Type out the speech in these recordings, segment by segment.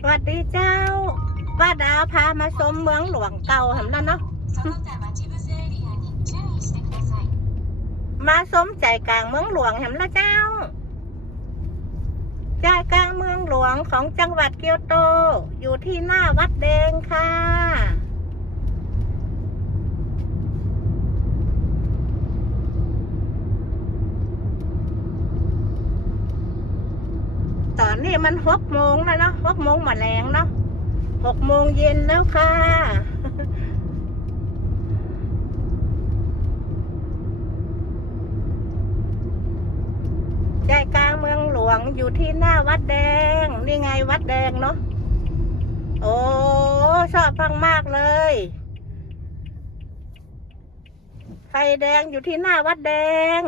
สวัสดีเจ้าป้าดาพามาชมเมืองหลวงเก่าเห็นแล้วเนาะมาชมใจกลางเมืองหลวงเห็นแล้วเจ้าใจกลางเมืองหลวงของจังหวัดเกียวโต อยู่ที่หน้าวัดแดงค่ะ นนี้มันหกโมงแล้วเนาะหกโมงมาแรงเนาะหกโมงเย็นแล้วค่ะใจกลางเมืองหลวงอยู่ที่หน้าวัดแดง นี่ไงวัดแดงเนาะโอ้ชอบฟังมากเลยไฟแดงอยู่ที่หน้าวัดแดง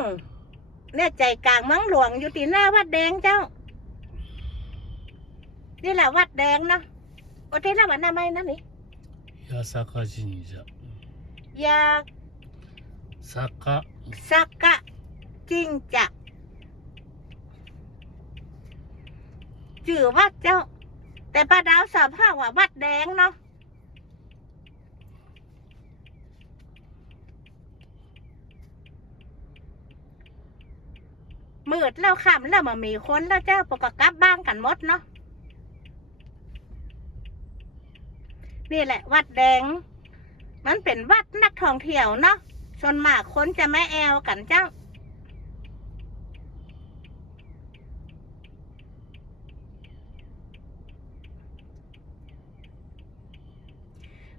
เนี่ยใจกลางเมืองหลวงอยู่ที่หน้าวัดแดงเจ้า นี่แหละวัดแดงเนาะโอเคนะมันนาไมนั่นนี่ยาสักจินจายาสักสักจินจาจื่อวัดเจ้า แต่ป้าดาวสอบห้าว่าวัดแดงเนาะมืดแล้วค่ำแล้วมามีคนแล้วเจ้าปกกลับบ้างกันหมดเนาะ นี่แหละ วัดแดง มันเป็นวัดนักท่องเที่ยวเนาะส่วนมากคนจะไม่แอวกันเจ้า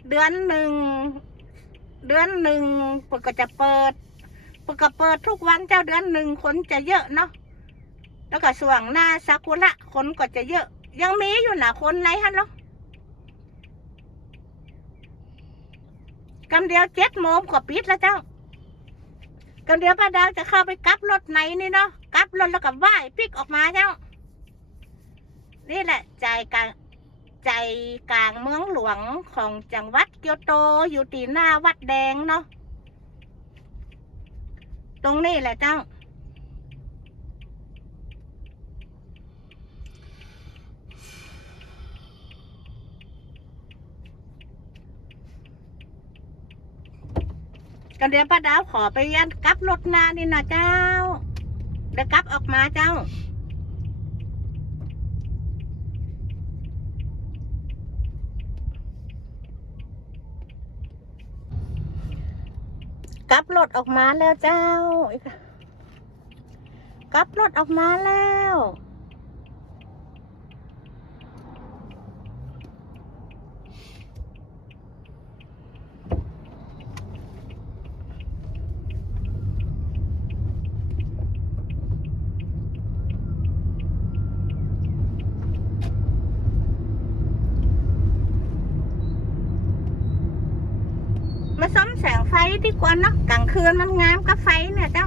เดือนหนึ่ง เดือนหนึ่งปกก็จะเปิดปกก็เปิดทุกวันเจ้าเดือนหนึ่งคนจะเยอะเนาะแล้วก็ส่วงหน้าซากุระคนก็จะเยอะ ยังมีอยู่นะคนไหนฮะเนาะ กำเดียวเจ็ดโมงก็ปิดแล้วเจ้ากันเดียวป้าดาวจะเข้าไปกลับรถไหนนี่เนาะกลับรถแล้วก็ว่ายปิกออกมาเจ้า นี่แหละใจกลางใจกลางเมืองหลวงของจังหวัดเกียวโตอยู่ตีหน้าวัดแดงเนาะตรงนี้แหละเจ้า กันเดี๋ยวป้าดาวขอไปยันกลับรถนานี่นะเจ้า เดี๋ยวกลับออกมาเจ้า กลับรถออกมาแล้วเจ้ากลับรถออกมาแล้ว มาซ้อมแสงไฟดีกว่าเนาะกลางคืนมันงามกับไฟเนี่ยเจ้า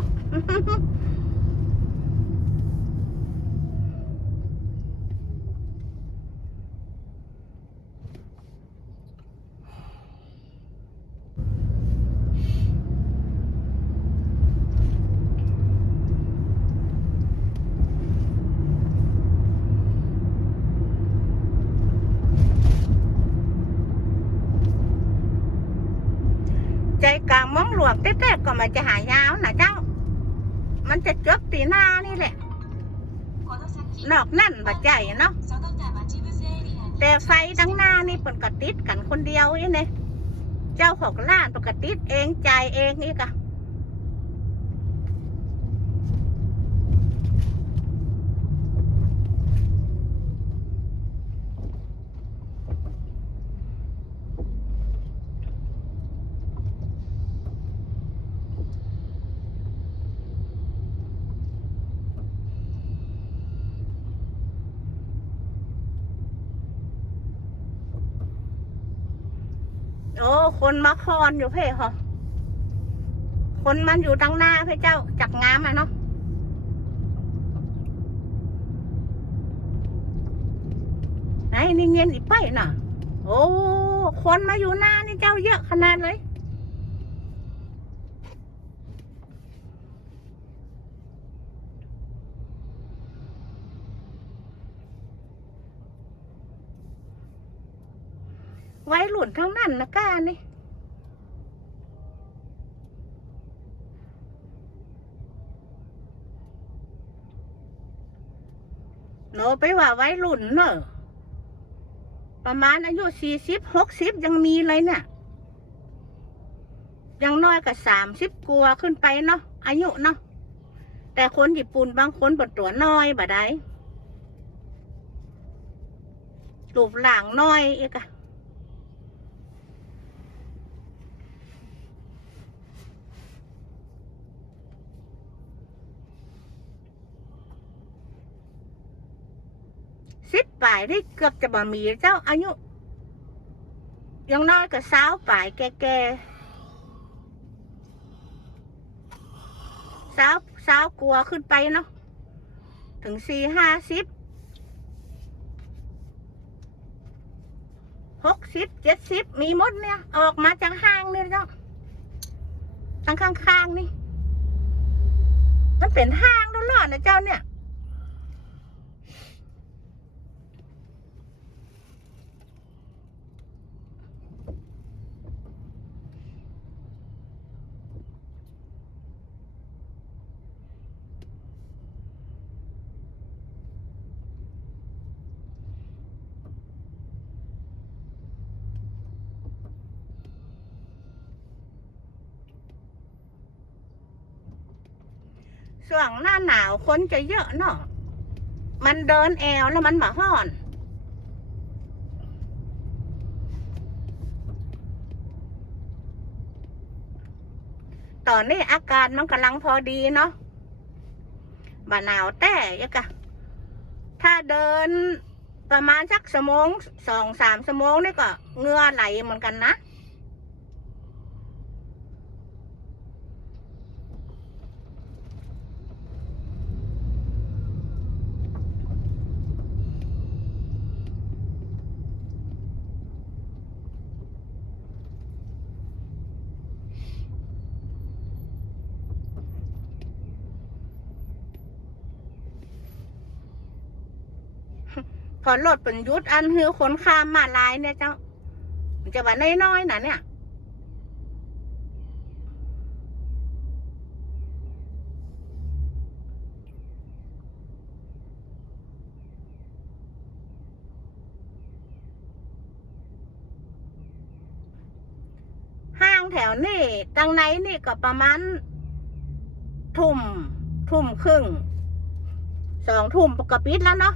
ใจกลาง รกๆก็มัจะหายาวนะเจ้า มันจะจบตีหน้านี่แหละ นอกนั่นบาดใจเนาะแต่ไฟดังหน้านี่เปกระติดกันคนเดียวนี่เนี่ยเจ้าของร้านปกติดเองจ่ายเองนี่กะ อ้คนมาคอนอยู่เพ่ค่ะคนมันอยู่ดังหน้าเพ่เจ้าจับงามอะเนาะไหนนี่เงียนอีกไปน่ะ โอ้คนมาอยู่หน้านี่เจ้าเยอะขนาดเลย วัยรุ่นทั้งนั้นนะก้านี่โนไปว่าวัยรุ่นเนอะประมาณอายุสี่สิบหกสิบยังมีเลยเนี่ยยังน้อยกับสามสิบกว่าขึ้นไปเนาะอายุเนาะแต่คนญี่ปุ่นบางคนปวดตัวน้อยบ่ได้รูปหลังน้อยอีกอะ สิบป่ายได้เกือบจะบ่มีเจ้าอายุยังน้อยกับสาวป่ายแก่ๆสาวสาวกลัวขึ้นไปเนาะถึงสี่ห้าสิบหกสิบเจ็ดสิบมีมดเนี่ย ออกมาจากห้างเนี่ยเนาะทางข้างๆนี่ มันเป็นห้างตลอดนะเจ้าเนี่ย ช่วงหน้าหนาวคนจะเยอะเนาะมันเดินแอวแล้วมันมาห่อนตอนนี้อากาศมันกำลังพอดีเนาะบ่หนาวแต่ยังกะ ถ้าเดินประมาณสักสมงสองสามสมงนี่ก็เงื่อไหลเหมือนกันนะ พอรถเป็นยุดอันหือคนข้ามมาลายเนี่ยเจ้ามันจะว่าน้อยๆนะเนี่ยห้างแถวนี่ตังไหนนี่ก็ประมาณทุ่มทุ่มครึ่งสองทุ่มปกปิดแล้วเนาะ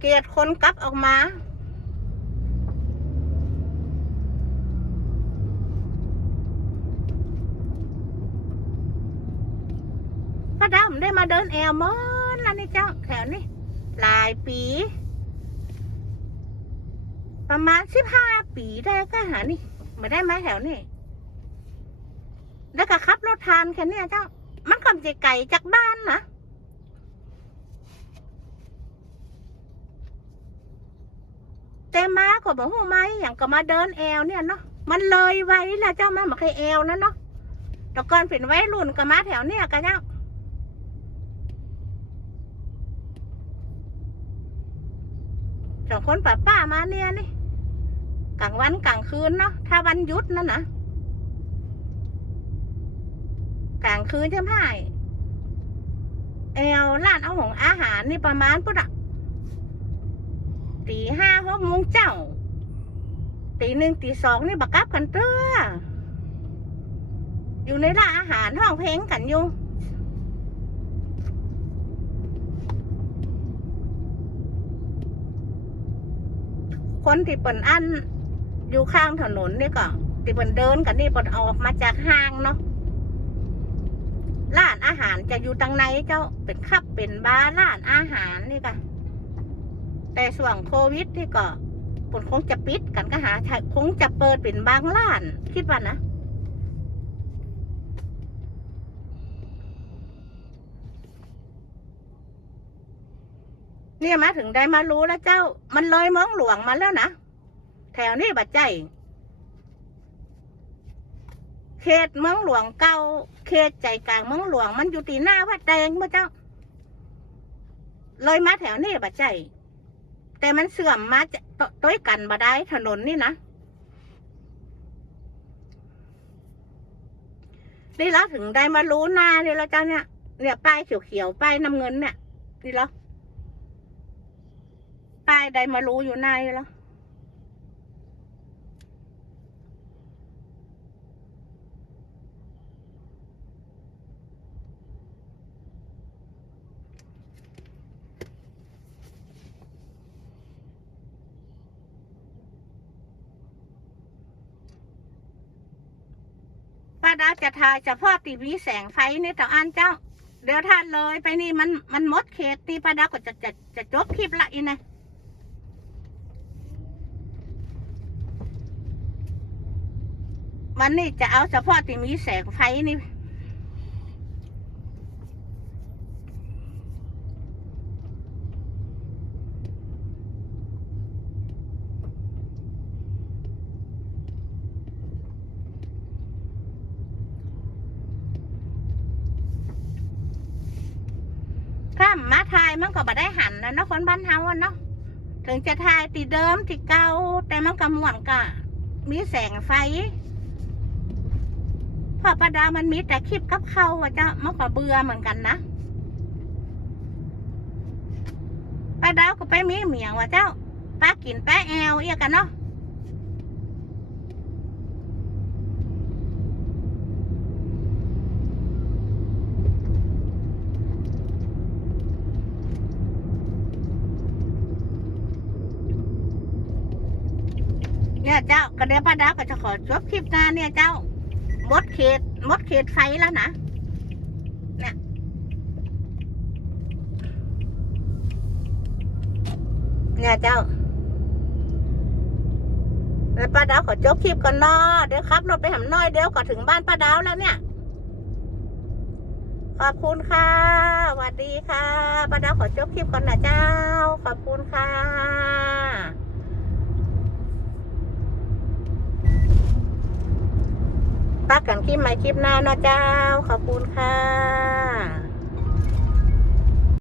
เกตคนกลับออกมาพระดำได้มาเดินแอลมอนแล้วนี่เจ้าแถวนี้หลายปี ประมาณสิบห้าปีได้ก็หานี่มาได้ไหมแถวนี้แล้วก็ขับรถทานแค่นี้เจ้า มันก็จะไกลจากบ้านนะ แต่มาก็บอกว่าไม่อย่างก็มาเดินแอลเนี่ยเนาะมันเลยไว้ละเจ้ามามาเคยแอลนะเนาะแต่ก่อนเป็นไว้รุ่นก็มาแถวเนี่ยกันเจ้าสองคนป้าป้ามาเนี่ยนี่กลางวันกลางคืนเนาะถ้าวันหยุดนั่นนะกลางคืนใช่ไหมแอลร้านเอาของอาหารนี่ประมาณปุ๊ดอะ ตีห้าหกโมงเจ้า ตีหนึ่งตีสองนี่บักกลับกันเต้ออยู่ในร้านอาหารห้องเพลงกันอยู่คนที่เปิ่นอันอยู่ข้างถนนนี่ก็ที่เปิ่นเดินกันนี่เปิ่นออกมาจากห้างเนาะร้านอาหารจะอยู่ตังในเจ้าเป็นคับเป็นบาร์ร้านอาหารนี่ก็ แต่ส่วงโควิดที่ก็ผลคงจะปิดกันก็หาคงจะเปิดเป็นบางร้าน คิดว่านะเนี่ยมาถึงได้มารู้แล้วเจ้า มันเลยมองหลวงมาแล้วนะแถวนี้บัดใจเขตมองหลวงเก่าเขตใจกลางมองหลวงมันอยู่ตีหน้าวัดแดงมื่อเจ้า เลยมาแถวนี้บัดใจ แต่มันเสื่อมมาจะต้อยกันบ่ได้ถนนนี่นะนี่เราถึงได้มารู้หน้าเนี่ยแล้วเจ้าเนี่ยเนี่ยป้ายเขียวๆป้ายน้ำเงินเนี่ยนี่เราป้ายได้มารู้อยู่หน้านี่เรา ดาจะทายเฉพาะตีมีแสงไฟนี่ต่ออันเจ้า เดี๋ยวท่านเลยไปนี่มันมันมดเขตตีป้าดาก็จะจะจะจบคลิปละอีนะวันนี้จะเอาเฉพาะตีมีแสงไฟนี่ ถ้ามาทายมันก็บ่ได้หั นนะเนาะคนบ้านเฮาอะเนาะถึงจะทายตีเดิมตีเก่าแต่มันก็ม่วนกะ มีแสงไฟเพอประดามันมีแต่คลิปกับเขาอะเจ้ามันก็เบื่อเหมือนกันนะป้าดาวก็ไปมีเหมียงว่ะเจ้าป้ากินป้าแอลเอียกันเนาะ เจ้า ก็เดี๋ยวป้าดาวก็จะขอจบคลิปหน้าเนี่ยเจ้า มดเขตมดเขตไฟแล้วนะเนี่ยเนี่ยเจ้า แล้วป้าดาวขอจบคลิปก่อนเนาะเดี๋ยวครับรถไปหำน้อยเดี๋ยวก็ถึงบ้านป้าดาวแล้วเนี่ย ขอบคุณค่ะสวัสดีค่ะป้าดาวขอจบคลิปก่อนนะเจ้า ขอบคุณค่ะ ปักกันคลิปใหม่คลิปหน้านะเจ้า ขอบคุณค่ะ